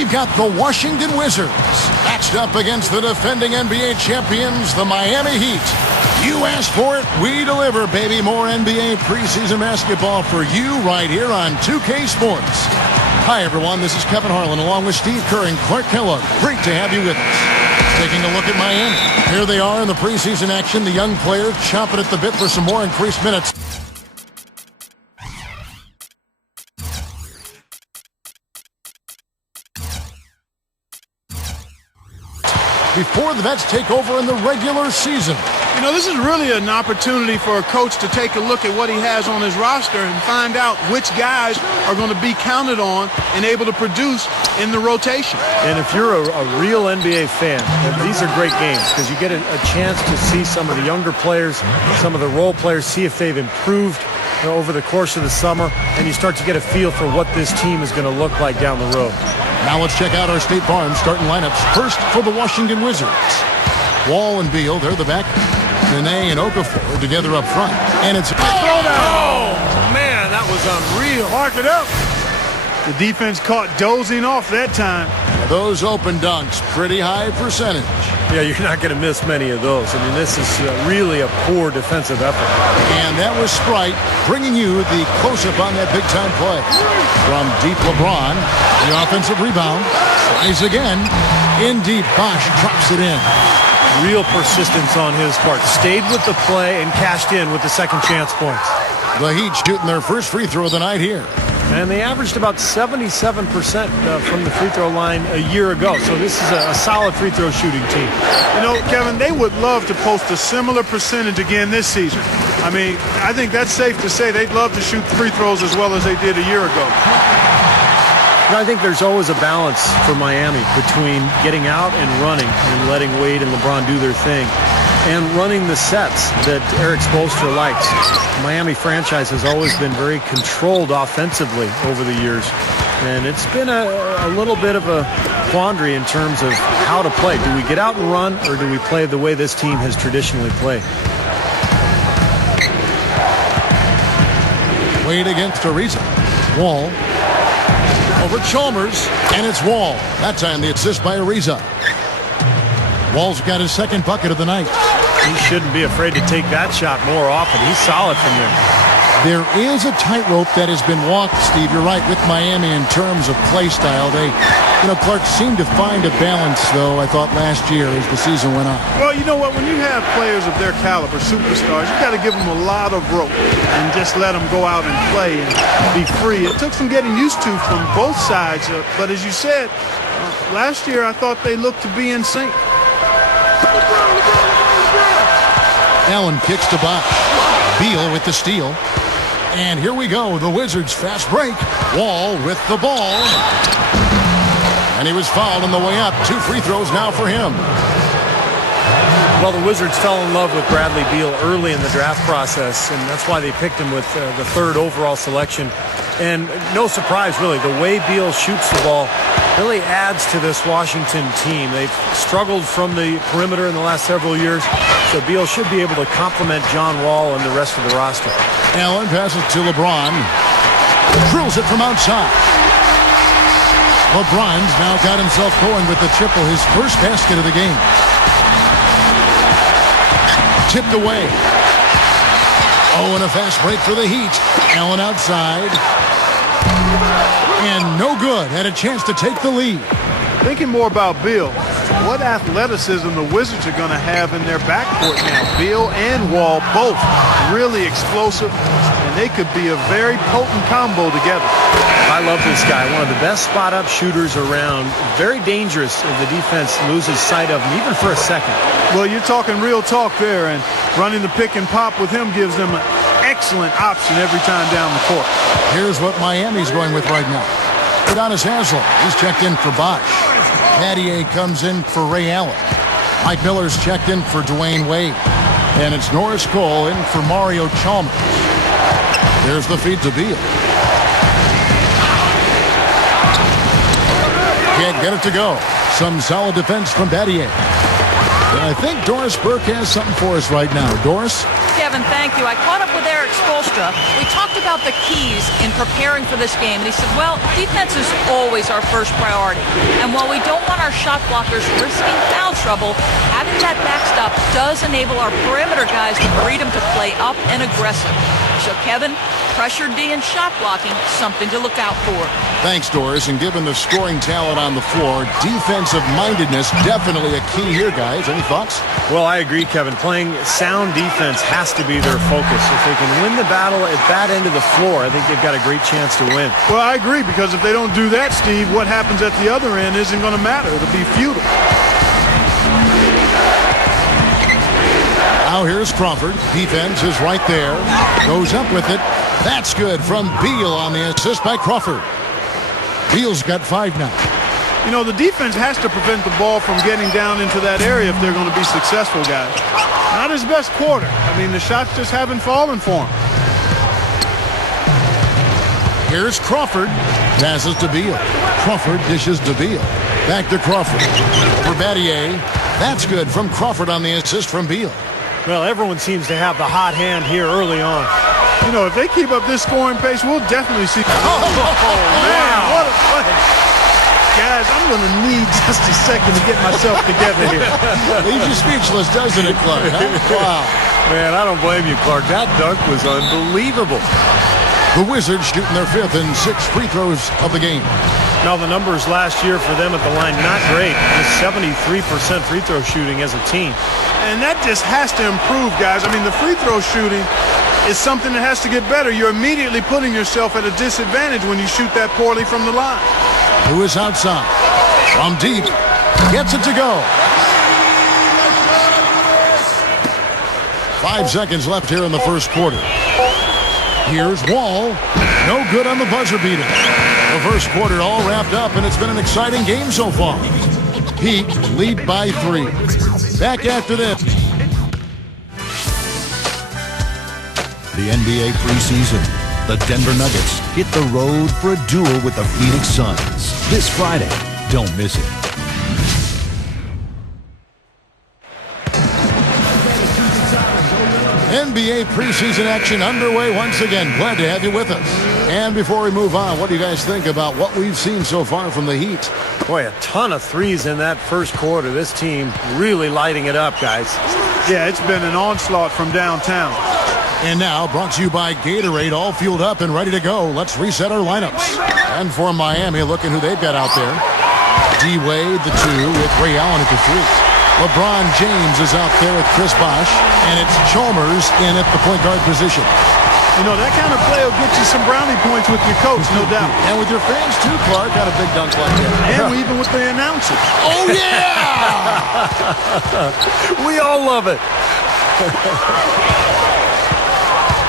we've got the Washington Wizards matched up against the defending NBA champions, the Miami Heat. You asked for it, we deliver, baby. More NBA preseason basketball for you right here on 2K Sports. Hi, everyone. This is Kevin Harlan along with Steve Kerr and Clark Kellogg. Great to have you with us. Taking a look at Miami. Here they are in the preseason action. The young players chomping at the bit for some more increased minutes. Before the vets take over in the regular season. You know, this is really an opportunity for a coach to take a look at what he has on his roster and find out which guys are going to be counted on and able to produce in the rotation. And if you're a real NBA fan, these are great games because you get a chance to see some of the younger players, some of the role players, see if they've improved over the course of the summer, and you start to get a feel for what this team is going to look like down the road. Now let's check out our State Farm starting lineups. First for the Washington Wizards. Wall and Beal, they're the back. Nene and Okafor together up front. And it's... Oh, man, that was unreal. Mark it up. The defense caught dozing off that time. Those open dunks, pretty high percentage. Yeah, you're not going to miss many of those. I mean, this is really a poor defensive effort. And that was Sprite bringing you the close-up on that big-time play. From deep, LeBron, the offensive rebound, tries again. In deep, Bosh drops it in. Real persistence on his part. Stayed with the play and cashed in with the second chance points. The Heat shooting their first free throw of the night here. And they averaged about 77% from the free throw line a year ago. So this is a solid free throw shooting team. You know, Kevin, they would love to post a similar percentage again this season. I mean, I think that's safe to say they'd love to shoot free throws as well as they did a year ago. I think there's always a balance for Miami between getting out and running and letting Wade and LeBron do their thing and running the sets that Eric Spoelstra likes. The Miami franchise has always been very controlled offensively over the years, and it's been a little bit of a quandary in terms of how to play. Do we get out and run, or do we play the way this team has traditionally played? Wade against Ariza. Wall. Over Chalmers, and it's Wall. That time the assist by Ariza. Wall's got his second bucket of the night. He shouldn't be afraid to take that shot more often. He's solid from there. There is a tightrope that has been walked, Steve. You're right, with Miami in terms of play style. They, Clark seemed to find a balance, though, I thought, last year as the season went on. Well, you know what? When you have players of their caliber, superstars, you got to give them a lot of rope and just let them go out and play and be free. It took some getting used to from both sides. But as you said, last year I thought they looked to be in sync. Allen kicks to Bosh. Beal with the steal. And here we go, the Wizards fast break. Wall with the ball. And he was fouled on the way up. 2 free throws now for him. Well, the Wizards fell in love with Bradley Beal early in the draft process, and that's why they picked him with the 3rd overall selection. And no surprise, really, the way Beal shoots the ball really adds to this Washington team. They've struggled from the perimeter in the last several years, so Beal should be able to complement John Wall and the rest of the roster. Allen passes to LeBron. Drills it from outside. LeBron's now got himself going with the triple, his first basket of the game. Tipped away. Oh, and a fast break for the Heat. Allen outside. And no good. Had a chance to take the lead. Thinking more about Beal, what athleticism the Wizards are going to have in their backcourt now. Beal and Wall both really explosive, and they could be a very potent combo together. I love this guy. One of the best spot-up shooters around. Very dangerous if the defense loses sight of him, even for a second. Well, you're talking real talk there, and running the pick and pop with him gives them an excellent option every time down the court. Here's what Miami's going with right now. Udonis Haslem, he's checked in for Bosh. Battier comes in for Ray Allen. Mike Miller's checked in for Dwayne Wade. And it's Norris Cole in for Mario Chalmers. There's the feed to Beal. Can't get it to go. Some solid defense from Battier. And I think Doris Burke has something for us right now. Doris? Kevin, thank you. I caught up with Eric Spoelstra. We talked about the keys in preparing for this game, and he said, well, defense is always our first priority. And while we don't want our shot blockers risking foul trouble, having that backstop does enable our perimeter guys the freedom to play up and aggressive. So, Kevin, pressure D and shot blocking, something to look out for. Thanks, Doris. And given the scoring talent on the floor, defensive mindedness definitely a key here, guys. Any thoughts? Well, I agree, Kevin. Playing sound defense has to be their focus. If they can win the battle at that end of the floor, I think they've got a great chance to win. Well, I agree, because if they don't do that, Steve, what happens at the other end isn't going to matter. It'll be futile. Now here's Crawford. Defense is right there. Goes up with it. That's good from Beal on the assist by Crawford. Beal's got 5 now. You know, the defense has to prevent the ball from getting down into that area if they're going to be successful, guys. Not his best quarter. I mean, the shots just haven't fallen for him. Here's Crawford. Passes to Beal. Crawford dishes to Beal. Back to Crawford. For Battier. That's good from Crawford on the assist from Beal. Well, everyone seems to have the hot hand here early on. You know, if they keep up this scoring pace, we'll definitely see. Oh, man, what a play. Guys, I'm going to need just a second to get myself together here. Leaves you speechless, doesn't it, Clark? Huh? Wow. Man, I don't blame you, Clark. That dunk was unbelievable. The Wizards shooting their 5th and 6th free throws of the game. Now, the numbers last year for them at the line, not great. Just 73% free throw shooting as a team. And that just has to improve, guys. I mean, the free throw shooting is something that has to get better. You're immediately putting yourself at a disadvantage when you shoot that poorly from the line. Who is outside? From deep. Gets it to go. 5 seconds left here in the first quarter. Here's Wall. No good on the buzzer beater. The first quarter all wrapped up, and it's been an exciting game so far. Heat lead by 3. Back after this. The NBA preseason. The Denver Nuggets hit the road for a duel with the Phoenix Suns this Friday. Don't miss it. NBA preseason action underway once again. Glad to have you with us. And before we move on, what do you guys think about what we've seen so far from the Heat? Boy, a ton of threes in that first quarter. This team really lighting it up, guys. Yeah, it's been an onslaught from downtown. And now, brought to you by Gatorade, all fueled up and ready to go. Let's reset our lineups. And for Miami, looking who they've got out there. D-Wade, the 2, with Ray Allen at the 3. LeBron James is out there with Chris Bosh, and it's Chalmers in at the point guard position. You know, that kind of play will get you some brownie points with your coach, no doubt. And with your fans, too, Clark, got a big dunk like that. And even with the announcers. Oh, yeah! We all love it.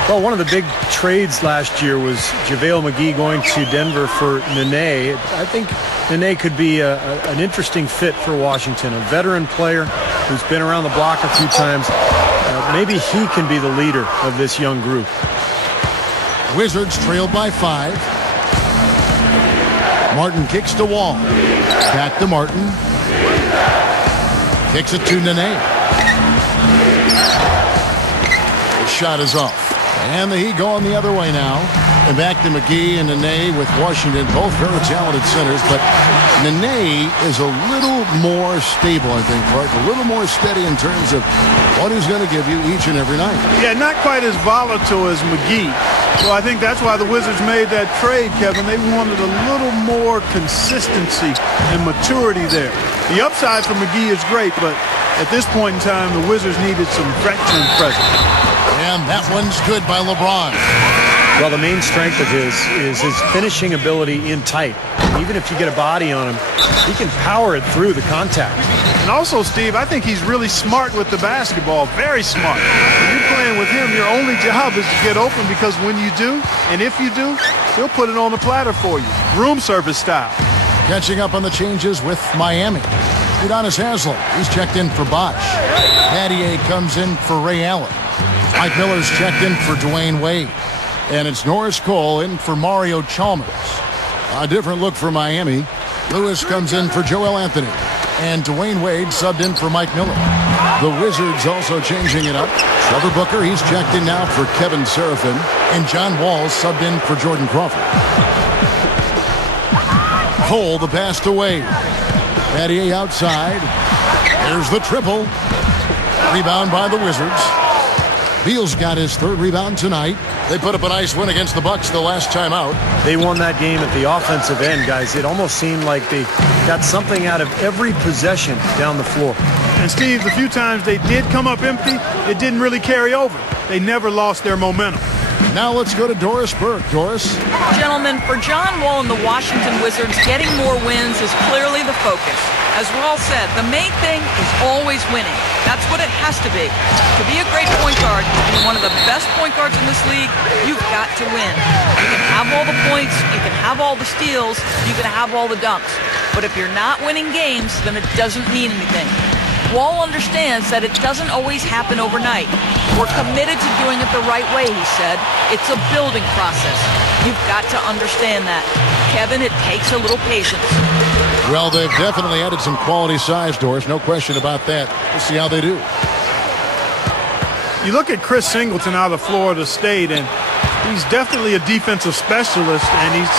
Well, one of the big trades last year was JaVale McGee going to Denver for Nene. I think Nene could be an interesting fit for Washington, a veteran player who's been around the block a few times. Maybe he can be the leader of this young group. Wizards trailed by 5. Martin kicks to Wall. Back to Martin. Kicks it to Nene. The shot is off. And the Heat going the other way now. And back to McGee and Nene with Washington, both very talented centers. But Nene is a little more stable, I think, Clark. A little more steady in terms of what he's going to give you each and every night. Yeah, not quite as volatile as McGee. So I think that's why the Wizards made that trade, Kevin. They wanted a little more consistency and maturity there. The upside for McGee is great, but at this point in time, the Wizards needed some veteran presence. And that one's good by LeBron. Well, the main strength of his is his finishing ability in tight. Even if you get a body on him, he can power it through the contact. And also, Steve, I think he's really smart with the basketball. Very smart. When you're playing with him, your only job is to get open, because when you do, and if you do, he'll put it on the platter for you. Room service style. Catching up on the changes with Miami. Udonis Haslem, he's checked in for Bosh. Battier comes in for Ray Allen. Mike Miller's checked in for Dwayne Wade. And it's Norris Cole in for Mario Chalmers. A different look for Miami. Lewis comes in for Joel Anthony. And Dwayne Wade subbed in for Mike Miller. The Wizards also changing it up. Trevor Booker, he's checked in now for Kevin Seraphin. And John Wall subbed in for Jordan Crawford. Cole, the pass to Wade. Battier outside. There's the triple. Rebound by the Wizards. Beal's got his third rebound tonight. They put up a nice win against the Bucks the last time out. They won that game at the offensive end, guys. It almost seemed like they got something out of every possession down the floor. And Steve, the few times they did come up empty, it didn't really carry over. They never lost their momentum. Now let's go to Doris Burke. Doris? Gentlemen, for John Wall and the Washington Wizards, getting more wins is clearly the focus. As Wall said, the main thing is always winning. That's what it has to be. To be a great point guard, to be one of the best point guards in this league, you've got to win. You can have all the points, you can have all the steals, you can have all the dunks. But if you're not winning games, then it doesn't mean anything. Wall understands that it doesn't always happen overnight. We're committed to doing it the right way, he said. It's a building process. You've got to understand that. Kevin, it takes a little patience. Well, they've definitely added some quality size, Doris. No question about that. We'll see how they do. You look at Chris Singleton out of Florida State, and he's definitely a defensive specialist, and he's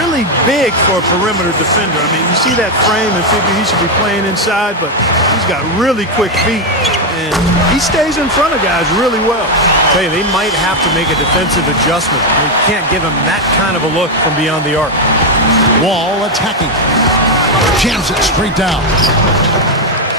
really big for a perimeter defender. I mean, you see that frame and figure he should be playing inside, but he's got really quick feet, and he stays in front of guys really well. I tell you, they might have to make a defensive adjustment. They can't give him that kind of a look from beyond the arc. Wall attacking. Jams it straight down.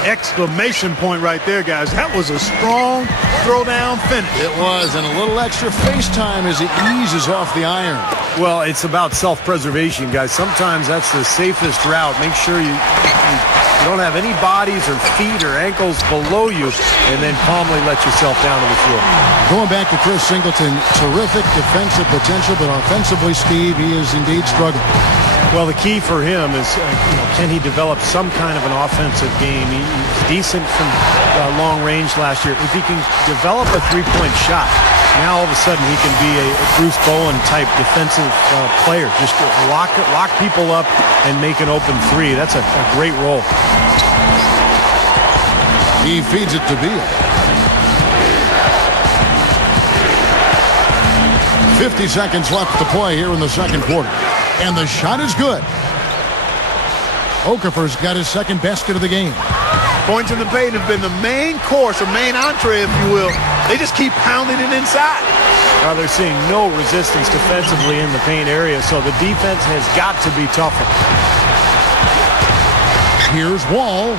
Exclamation point right there, guys. That was a strong throwdown finish. It was, and a little extra face time as he eases off the iron. Well, it's about self-preservation, guys. Sometimes that's the safest route. Make sure you don't have any bodies or feet or ankles below you, and then calmly let yourself down to the floor. Going back to Chris Singleton, terrific defensive potential, but offensively, Steve, he is indeed struggling. Well, the key for him is, can he develop some kind of an offensive game? He's decent from long range last year. If he can develop a three-point shot, now all of a sudden he can be a Bruce Bowen-type defensive player. Just lock people up and make an open three. That's a great role. He feeds it to Beal. 50 seconds left to play here in the second quarter. And the shot is good. Okafor's got his second basket of the game. Points in the paint have been the main course, or main entree, if you will. They just keep pounding it inside. Now they're seeing no resistance defensively in the paint area, so the defense has got to be tougher. Here's Wall.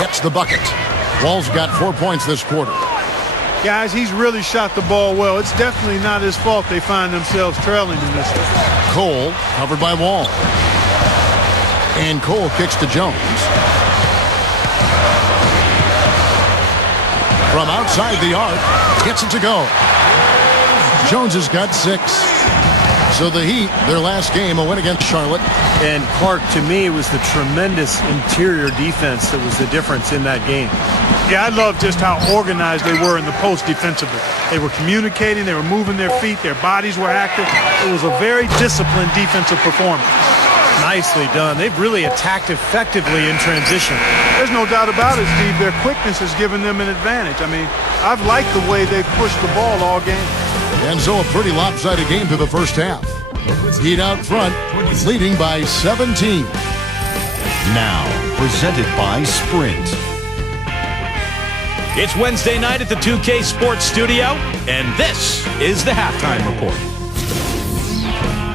Gets the bucket. Wall's got 4 points this quarter. Guys, he's really shot the ball well. It's definitely not his fault they find themselves trailing in this one. Cole covered by Wall. And Cole kicks to Jones. From outside the arc, gets it to go. Jones has got 6. So the Heat, their last game, a win against Charlotte. And Clark, to me, it was the tremendous interior defense that was the difference in that game. Yeah, I love just how organized they were in the post defensively. They were communicating, they were moving their feet, their bodies were active. It was a very disciplined defensive performance. Nicely done. They've really attacked effectively in transition. There's no doubt about it, Steve. Their quickness has given them an advantage. I mean, I've liked the way they've pushed the ball all game. And so a pretty lopsided game to the first half. Heat out front, leading by 17. Now, presented by Sprint. It's Wednesday night at the 2K Sports Studio, and this is the halftime report.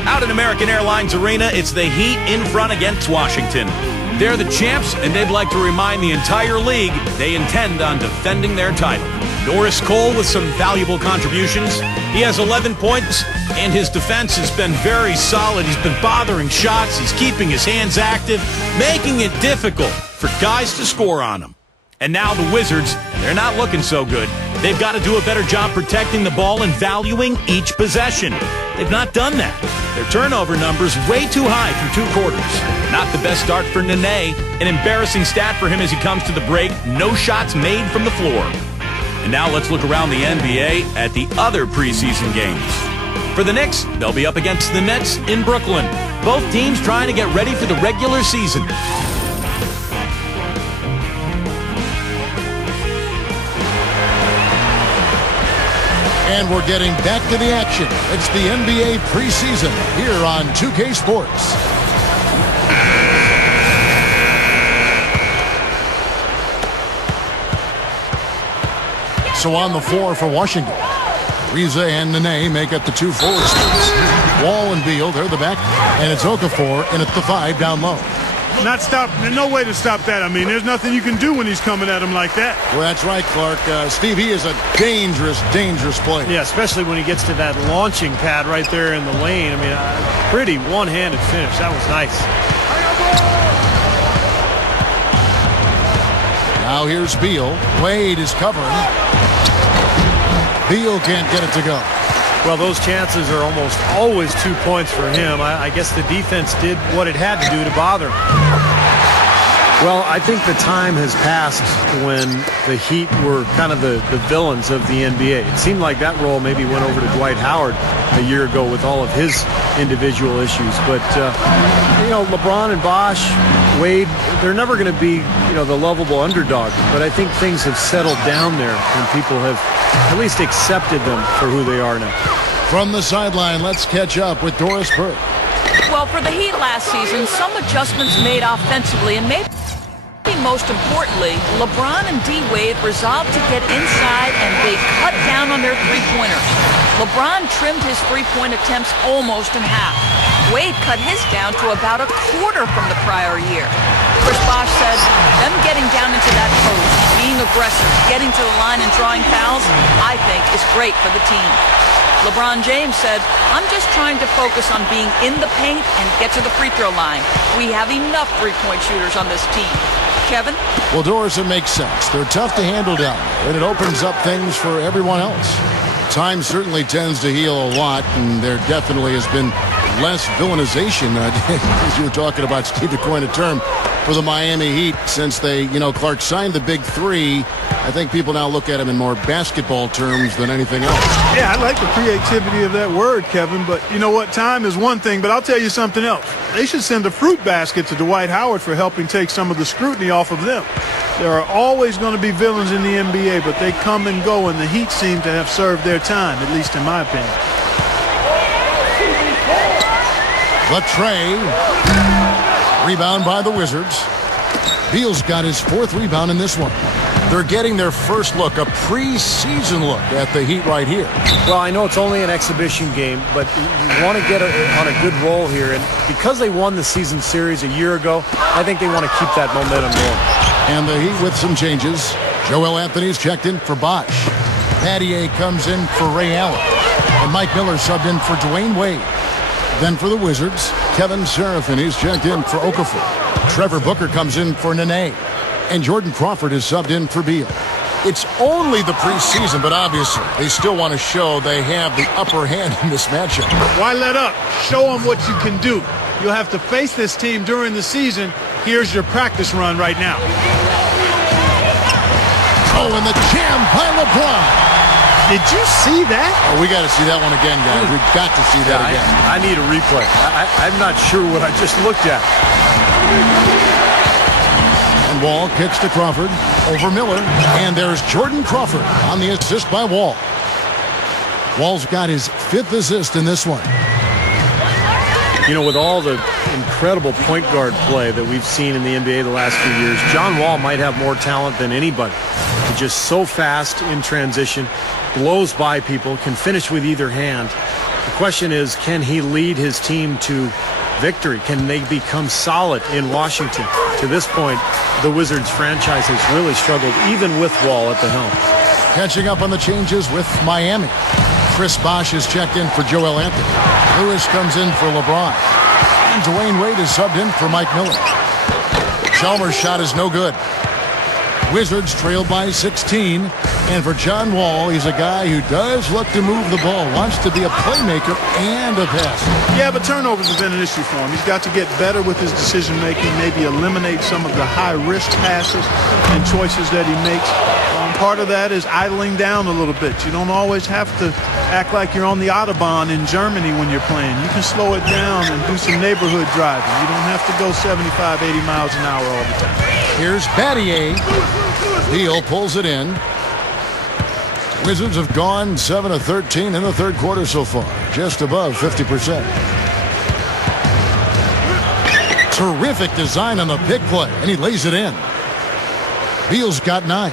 Out in American Airlines Arena, it's the Heat in front against Washington. They're the champs, and they'd like to remind the entire league they intend on defending their title. Norris Cole with some valuable contributions. He has 11 points, and his defense has been very solid. He's been bothering shots. He's keeping his hands active, making it difficult for guys to score on him. And now the Wizards, they're not looking so good. They've got to do a better job protecting the ball and valuing each possession. They've not done that. Their turnover number's way too high through 2 quarters. Not the best start for Nene. An embarrassing stat for him as he comes to the break. No shots made from the floor. And now let's look around the NBA at the other preseason games. For the Knicks, they'll be up against the Nets in Brooklyn. Both teams trying to get ready for the regular season. And we're getting back to the action. It's the NBA preseason here on 2K Sports. So on the floor for Washington, Riza and Nene make up the two forward spots. Wall and Beal, they're the back, and it's Okafor in at the 5 down low. There's no way to stop that. I mean, there's nothing you can do when he's coming at him like that. Well, that's right, Clark. Steve, he is a dangerous, dangerous player. Yeah, especially when he gets to that launching pad right there in the lane. I mean, pretty one-handed finish. That was nice. Now here's Beal. Wade is covering. Beal can't get it to go. Well, those chances are almost always 2 points for him. I guess the defense did what it had to do to bother him. Well, I think the time has passed when the Heat were kind of the villains of the NBA. It seemed like that role maybe went over to Dwight Howard a year ago with all of his individual issues. But, LeBron and Bosh, Wade, they're never going to be, the lovable underdog. But I think things have settled down there and people have at least accepted them for who they are now. From the sideline, let's catch up with Doris Burke. Well, for the Heat last season, some adjustments made offensively, and maybe most importantly, LeBron and D. Wade resolved to get inside and they cut down on their three-pointers. LeBron trimmed his three-point attempts almost in half. Wade cut his down to about a quarter from the prior year. Chris Bosh said, them getting down into that post, being aggressive, getting to the line and drawing fouls, I think is great for the team. LeBron James said, I'm just trying to focus on being in the paint and get to the free throw line. We have enough three-point shooters on this team. Kevin? Well, Doris, it makes sense. They're tough to handle down there, and it opens up things for everyone else. Time certainly tends to heal a lot, and there definitely has been less villainization, as you were talking about, Steve, to coin a term, for the Miami Heat since they, Clark signed the big three. I think people now look at him in more basketball terms than anything else. Yeah, I like the creativity of that word, Kevin, but you know what? Time is one thing, but I'll tell you something else. They should send a fruit basket to Dwight Howard for helping take some of the scrutiny off of them. There are always going to be villains in the NBA, but they come and go, and the Heat seem to have served their time, at least in my opinion. The tray. Rebound by the Wizards. Beal's got his 4th rebound in this one. They're getting their first look, a preseason look at the Heat right here. Well, I know it's only an exhibition game, but you want to get on a good roll here. And because they won the season series a year ago, I think they want to keep that momentum going. And the Heat with some changes. Joel Anthony's checked in for Bosh. Pattier comes in for Ray Allen. And Mike Miller subbed in for Dwayne Wade. Then for the Wizards, Kevin Seraphin, he's checked in for Okafor. Trevor Booker comes in for Nene. And Jordan Crawford is subbed in for Beal. It's only the preseason, but obviously they still want to show they have the upper hand in this matchup. Why let up? Show them what you can do. You'll have to face this team during the season. Here's your practice run right now. Oh, and the jam by LeBron. Did you see that? Oh, we got to see that one again, guys. We've got to see that again. I need a replay. I'm not sure what I just looked at. And Wall kicks to Crawford over Miller. And there's Jordan Crawford on the assist by Wall. Wall's got his 5th assist in this one. With all the incredible point guard play that we've seen in the NBA the last few years, John Wall might have more talent than anybody. He's just so fast in transition, blows by people, can finish with either hand. The question is, can he lead his team to victory? Can they become solid in Washington? To this point, the Wizards franchise has really struggled, even with Wall at the helm. Catching up on the changes with Miami. Chris Bosh is checked in for Joel Anthony. Lewis comes in for LeBron. And Dwayne Wade is subbed in for Mike Miller. Chalmers' shot is no good. Wizards trailed by 16. And for John Wall, he's a guy who does look to move the ball, wants to be a playmaker and a passer. Yeah, but turnovers have been an issue for him. He's got to get better with his decision-making, maybe eliminate some of the high-risk passes and choices that he makes. Part of that is idling down a little bit. You don't always have to act like you're on the Autobahn in Germany when you're playing. You can slow it down and do some neighborhood driving. You don't have to go 75, 80 miles an hour all the time. Here's Pattier. Beal pulls it in. Wizards have gone 7 of 13 in the third quarter so far, just above 50%. Terrific design on the big play, and he lays it in. Beal's got 9.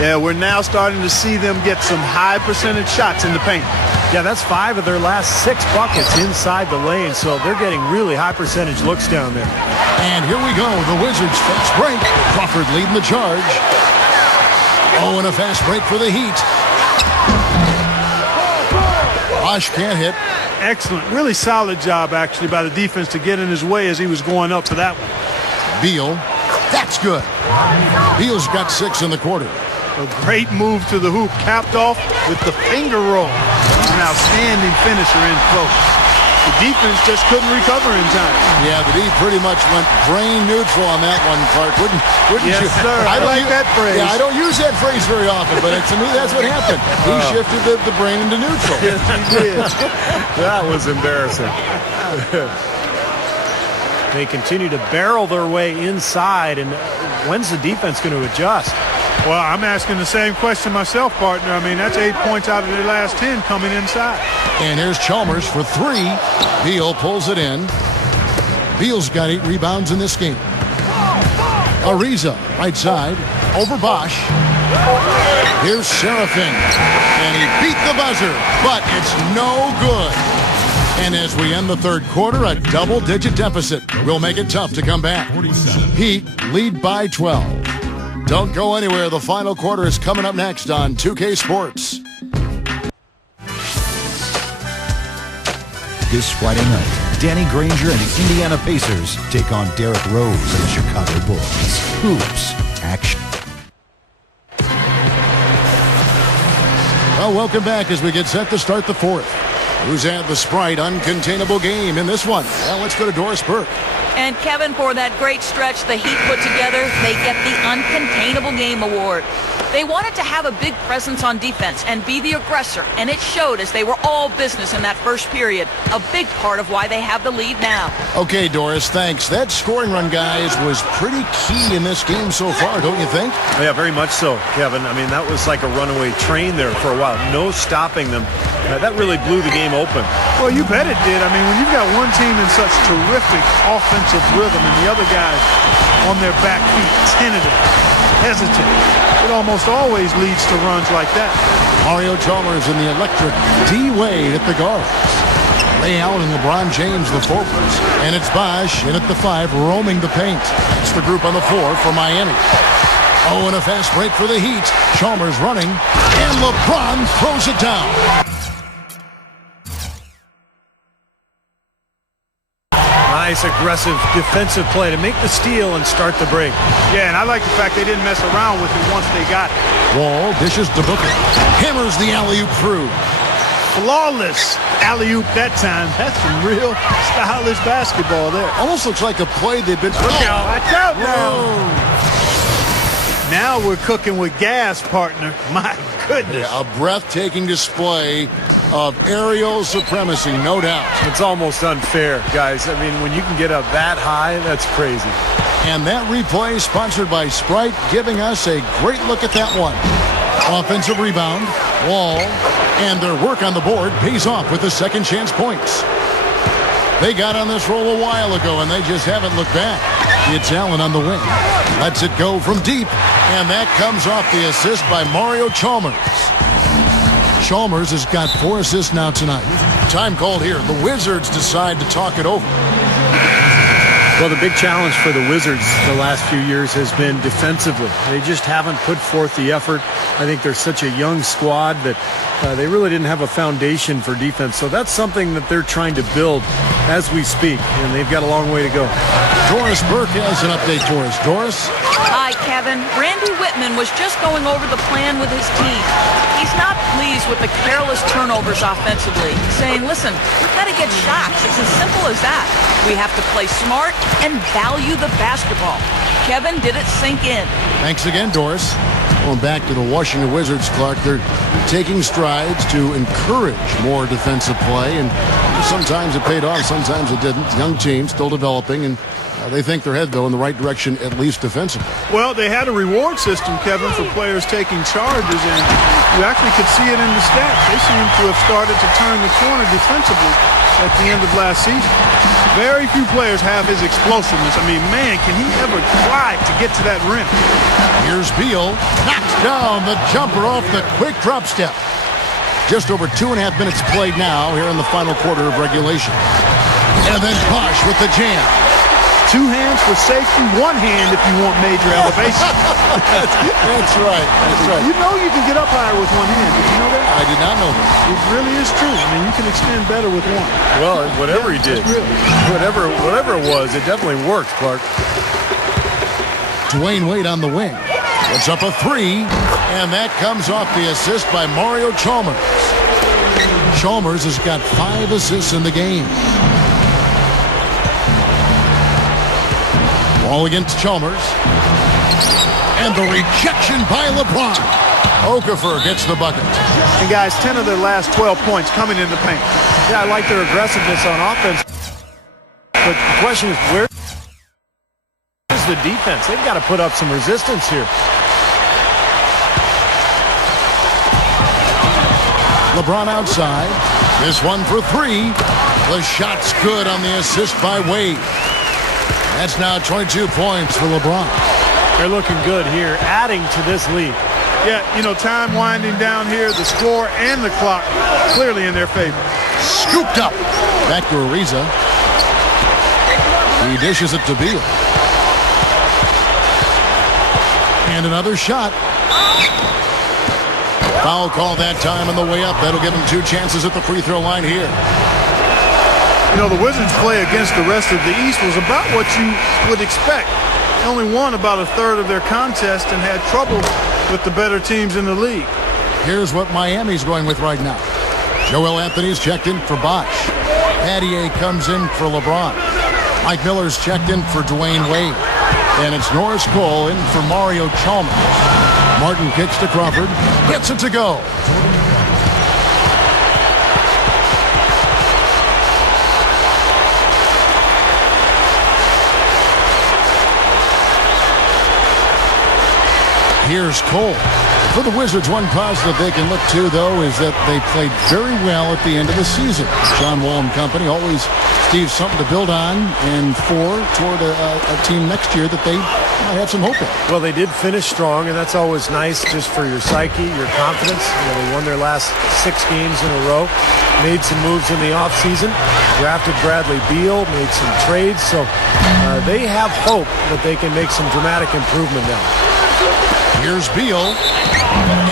Yeah, we're now starting to see them get some high percentage shots in the paint. Yeah, that's 5 of their last 6 buckets inside the lane, so they're getting really high percentage looks down there. And here we go, the Wizards fast break. Crawford leading the charge. Oh, and a fast break for the Heat. Bosh can't hit. Excellent. Really solid job, actually, by the defense to get in his way as he was going up for that one. Beal. That's good. Beal's got 6 in the quarter. A great move to the hoop, capped off with the finger roll. He's an outstanding finisher in close. The defense just couldn't recover in time. Yeah, the D pretty much went brain neutral on that one, Clark. Wouldn't Yes, you? sir. I like that phrase. Yeah, I don't use that phrase very often, but to me, that's what happened. He shifted the brain into neutral. Yes, he did. That was embarrassing. They continue to barrel their way inside, and when's the defense going to adjust? Well, I'm asking the same question myself, partner. I mean, that's 8 points out of their last 10 coming inside. And here's Chalmers for 3. Beal pulls it in. Beal's got 8 rebounds in this game. Ariza, right side, over Bosh. Here's Serafin, and he beat the buzzer, but it's no good. And as we end the third quarter, a double-digit deficit will make it tough to come back. Heat lead by 12. Don't go anywhere. The final quarter is coming up next on 2K Sports. This Friday night, Danny Granger and the Indiana Pacers take on Derrick Rose and the Chicago Bulls. Hoops action. Well, welcome back as we get set to start the fourth. Who's had the Sprite uncontainable game in this one? Well, let's go to Doris Burke. And Kevin, for that great stretch the Heat put together, they get the Uncontainable Game Award. They wanted to have a big presence on defense and be the aggressor, and it showed as they were all business in that first period. A big part of why they have the lead now. Okay, Doris, thanks. That scoring run, guys, was pretty key in this game so far, don't you think? Yeah, very much so, Kevin. I mean, that was like a runaway train there for a while. No stopping them. That really blew the game open. Well, you bet it did. I mean, when you've got one team in such terrific offensive rhythm and the other guys on their back feet, tentative, hesitant, it almost always leads to runs like that. Mario Chalmers and the electric D. Wade at the guards. Ray Allen and LeBron James the forwards. And it's Bosh in at the 5, roaming the paint. It's the group on the floor for Miami. Oh, and a fast break for the Heat. Chalmers running, and LeBron throws it down. Nice aggressive defensive play to make the steal and start the break. Yeah, and I like the fact they didn't mess around with it once they got it. Wall dishes to Booker. Hammers the alley-oop through. Flawless alley-oop that time. That's some real stylish basketball there. Almost looks like a play they've been... Watch out now. Now we're cooking with gas, partner. My goodness. Yeah, a breathtaking display of aerial supremacy, no doubt. It's almost unfair, guys. I mean, when you can get up that high, that's crazy. And that replay sponsored by Sprite, giving us a great look at that one. Offensive rebound, Wall, and their work on the board pays off with the second chance points. They got on this roll a while ago, and they just haven't looked back. It's Allen on the wing. Lets it go from deep, and that comes off the assist by Mario Chalmers. Chalmers has got 4 assists now tonight. Time called here. The Wizards decide to talk it over. Well, the big challenge for the Wizards the last few years has been defensively. They just haven't put forth the effort. I think they're such a young squad that they really didn't have a foundation for defense. So that's something that they're trying to build as we speak, and they've got a long way to go. Doris Burke has an update for us. Doris? Hi, Kevin. Randy Whitman was just going over the plan with his team. He's not pleased with the careless turnovers offensively, saying, listen, we've got to get shots. It's as simple as that. We have to play smart and value the basketball. Kevin, did it sink in? Thanks again, Doris. Going back to the Washington Wizards, Clark, they're taking strides to encourage more defensive play, and sometimes it paid off, sometimes it didn't. Young team, still developing, and they think they're headed, though, in the right direction, at least defensively. Well, they had a reward system, Kevin, for players taking charges, and You actually could see it in the stats. They seem to have started to turn the corner defensively at the end of last season. Very few players have his explosiveness. I mean, man, can he ever try to get to that rim? Here's Beal. Knocks down the jumper off the quick drop step. Just over 2.5 minutes played now here in the final quarter of regulation. And then Bosh with the jam. 2 hands for safety, 1 hand if you want major elevation. That's right. That's right. You know you can get up higher with 1 hand. Did you know that? I did not know that. It really is true. I mean, you can extend better with 1. Well, whatever he did, Really. whatever it was, it definitely worked, Clark. Dwayne Wade on the wing. Puts up a 3, and that comes off the assist by Mario Chalmers. Chalmers has got 5 assists in the game. Ball against Chalmers. And the rejection by LeBron. Okafor gets the bucket. And guys, 10 of their last 12 points coming in the paint. Yeah, I like their aggressiveness on offense. But the question is, where's the defense? They've got to put up some resistance here. LeBron outside. This one for 3. The shot's good on the assist by Wade. That's now 22 points for LeBron. They're looking good here, adding to this lead. Yeah, you know, time winding down here, the score and the clock clearly in their favor. Scooped up. Back to Ariza. He dishes it to Beal. And another shot. Foul call that time on the way up. That'll give him 2 chances at the free throw line here. You know, the Wizards' play against the rest of the East was about what you would expect. They only won about a third of their contest and had trouble with the better teams in the league. Here's what Miami's going with right now. Joel Anthony's checked in for Bosh. Adier comes in for LeBron. Mike Miller's checked in for Dwayne Wade. And it's Norris Cole in for Mario Chalmers. Martin kicks to Crawford. Gets it to go. Here's Cole. For the Wizards, one positive they can look to, though, is that they played very well at the end of the season. John Wall and company always, Steve, something to build on and toward a team next year that they might have some hope in. Well, they did finish strong, and that's always nice just for your psyche, your confidence. You know, they won their last 6 games in a row, made some moves in the offseason, drafted Bradley Beal, made some trades. So they have hope that they can make some dramatic improvement now. Here's Beal.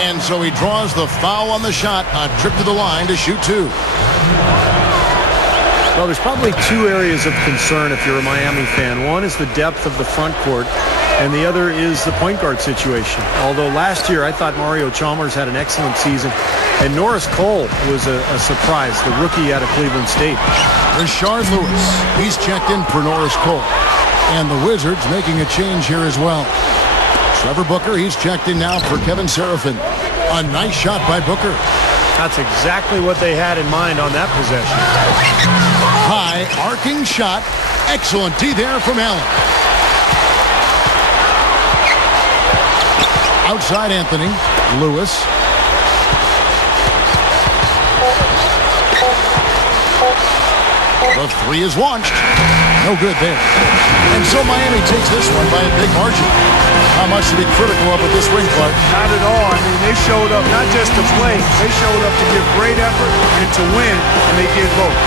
And so he draws the foul on the shot. A trip to the line to shoot 2. Well, there's probably 2 areas of concern if you're a Miami fan. One is the depth of the front court, and the other is the point guard situation. Although last year I thought Mario Chalmers had an excellent season, and Norris Cole was a surprise, the rookie out of Cleveland State. Rashard Lewis. He's checked in for Norris Cole. And the Wizards making a change here as well. Trevor Booker, he's checked in now for Kevin Seraphin. A nice shot by Booker. That's exactly what they had in mind on that possession. High, arcing shot. Excellent D there from Allen. Outside Anthony. Lewis. The 3 is launched. No good there. And so Miami takes this one by a big margin. How much to be critical of with this win, Clark? Not at all. I mean, they showed up not just to play. They showed up to give great effort and to win, and they did both.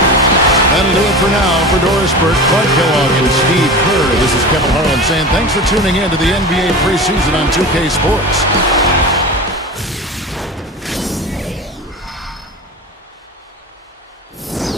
That'll do it for now. For Doris Burke, Clark Kellogg, and Steve Kerr, this is Kevin Harlan saying thanks for tuning in to the NBA preseason on 2K Sports.